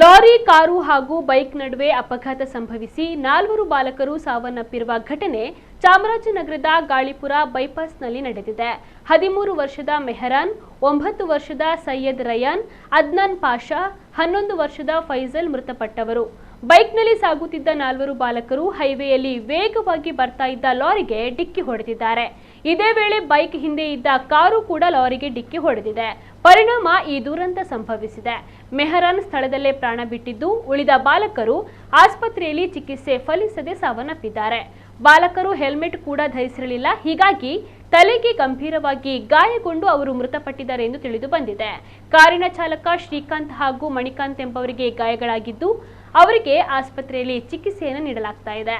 Lorry, car ಹಾಗೂ bike ನಡುವೆ ಅಪಘಾತ ಸಂಭವಿಸಿ 4 ಬಾಲಕರು ಸಾವನ್ನಪ್ಪಿರುವ ಘಟನೆ ಚಾಮರಾಜನಗರದ ಗಾಳಿಪುರ ಬೈಪಾಸ್ನಲ್ಲಿ ನಡೆದಿದೆ. 13 ವರ್ಷದ ಮೆಹರಾನ್, 9 ವರ್ಷದ ಸೈಯದ್ ರಯಾನ್, ಅದ್ನಾನ್ ಪಾಷಾ, 11 ವರ್ಷದ ಫೈಜಲ್ ಮೃತಪಟ್ಟವರು. ಬೈಕ್ನಲ್ಲಿ ಸಾಗುತ್ತಿದ್ದ 4 ಬಾಲಕರು ಹೈವೇಯಲ್ಲಿ ವೇಗವಾಗಿ ಬರ್ತಾ ಇದ್ದ ಲಾರಿಗೆ ಡಿಕ್ಕಿ ಹೊಡೆದಿದ್ದಾರೆ. ಇದೇ ವೇಳೆ ಬೈಕ್ ಹಿಂದೆ ಇದ್ದ ಕಾರು ಕೂಡ ಲಾರಿಗೆ ಡಿಕ್ಕಿ ಹೊಡೆದಿದೆ. ಪರಿಣಾಮ ಈ ದುರಂತ ಸಂಭವಿಸಿದೆ. ಮೆಹರಾನ್ ಸ್ಥಳದಲ್ಲೇ ಪ್ರಾಣ ಬಿಟ್ಟಿದ್ದು, ಉಳಿದ ಬಾಲಕರು ಆಸ್ಪತ್ರೆಯಲ್ಲಿ ಚಿಕಿತ್ಸೆ ಫಲಿಸದೆ ಸಾವನ್ನಪ್ಪಿದ್ದಾರೆ. ಬಾಲಕರು ಹೆಲ್ಮೆಟ್ ಕೂಡ ಧರಿಸಿರಲಿಲ್ಲ. ಹೀಗಾಗಿ ತಲೆಗೆ ಗಂಭೀರವಾಗಿ ಗಾಯಗೊಂಡು ಅವರು ಮೃತಪಟ್ಟಿದ್ದಾರೆ ಎಂದು ತಿಳಿದು ಬಂದಿದೆ. ಕಾರಿನ ಚಾಲಕ ಶ್ರೀಕಾಂತ್ ಹಾಗೂ ಮಣಿಕಾಂತ್ ಎಂಬವರಿಗೆ ಗಾಯಗಳಾಗಿದ್ದು, ಅವರಿಗೆ ಆಸ್ಪತ್ರೆಯಲ್ಲಿ ಚಿಕಿತ್ಸೆಯನ್ನು ನೀಡಲಾಗ್ತಾ ಇದೆ.